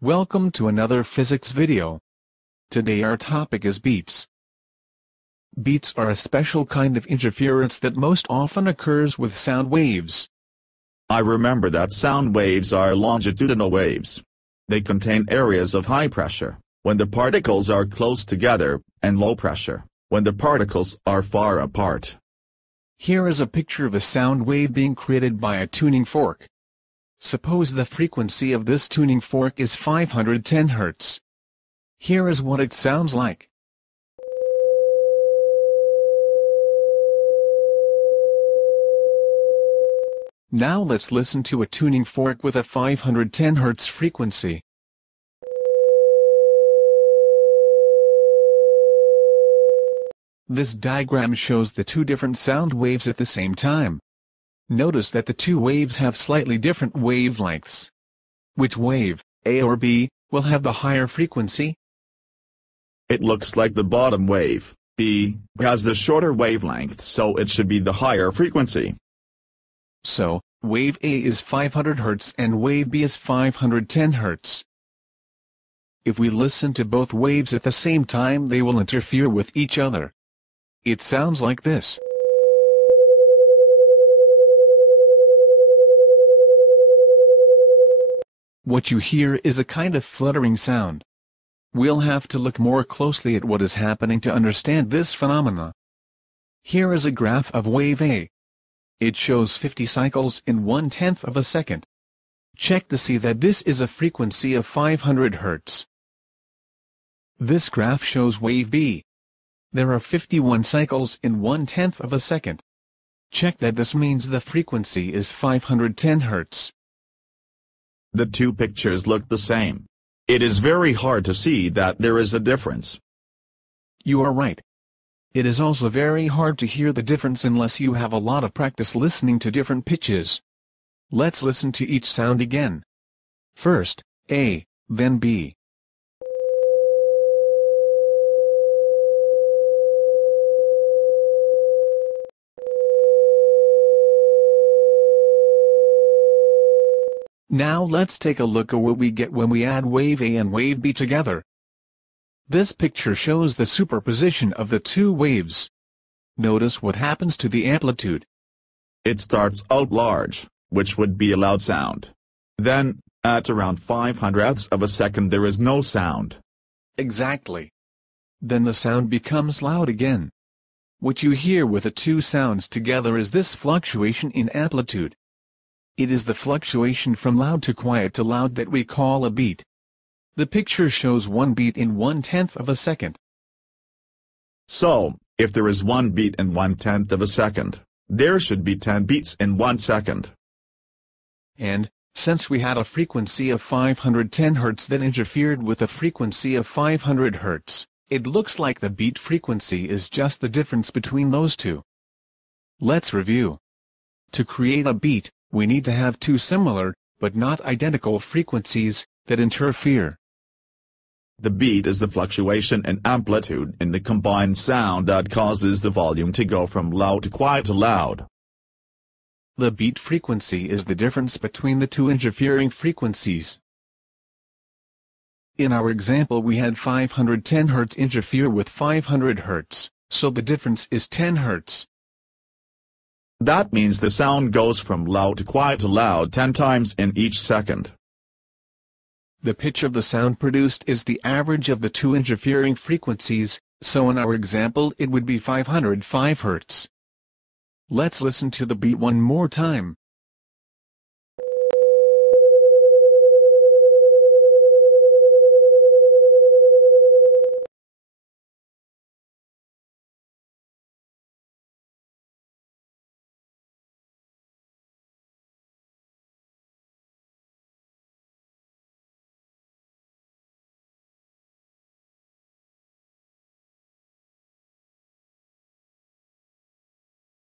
Welcome to another physics video. Today our topic is beats. Beats are a special kind of interference that most often occurs with sound waves. I remember that sound waves are longitudinal waves. They contain areas of high pressure, when the particles are close together, and low pressure, when the particles are far apart. Here is a picture of a sound wave being created by a tuning fork. Suppose the frequency of this tuning fork is 510 Hz. Here is what it sounds like. Now let's listen to a tuning fork with a 510 Hz frequency. This diagram shows the two different sound waves at the same time. Notice that the two waves have slightly different wavelengths. Which wave, A or B, will have the higher frequency? It looks like the bottom wave, B, has the shorter wavelength, so it should be the higher frequency. So, wave A is 500 Hz and wave B is 510 Hz. If we listen to both waves at the same time, they will interfere with each other. It sounds like this. What you hear is a kind of fluttering sound. We'll have to look more closely at what is happening to understand this phenomena. Here is a graph of wave A. It shows 50 cycles in 1/10 of a second. Check to see that this is a frequency of 500 Hz. This graph shows wave B. There are 51 cycles in 1/10 of a second. Check that this means the frequency is 510 Hz. The two pictures look the same. It is very hard to see that there is a difference. You are right. It is also very hard to hear the difference unless you have a lot of practice listening to different pitches. Let's listen to each sound again. First, A, then B. Now let's take a look at what we get when we add wave A and wave B together. This picture shows the superposition of the two waves. Notice what happens to the amplitude. It starts out large, which would be a loud sound. Then, at around 500ths of a second there is no sound. Exactly. Then the sound becomes loud again. What you hear with the two sounds together is this fluctuation in amplitude. It is the fluctuation from loud to quiet to loud that we call a beat. The picture shows one beat in 1/10 of a second. So, if there is one beat in 1/10 of a second, there should be 10 beats in 1 second. And, since we had a frequency of 510 Hz that interfered with a frequency of 500 Hz, it looks like the beat frequency is just the difference between those two. Let's review. To create a beat, we need to have two similar, but not identical frequencies, that interfere. The beat is the fluctuation in amplitude in the combined sound that causes the volume to go from loud to quiet to loud. The beat frequency is the difference between the two interfering frequencies. In our example we had 510 Hz interfere with 500 Hz, so the difference is 10 Hz. That means the sound goes from loud to quiet to loud 10 times in each second. The pitch of the sound produced is the average of the two interfering frequencies, so in our example it would be 505 Hz. Let's listen to the beat one more time.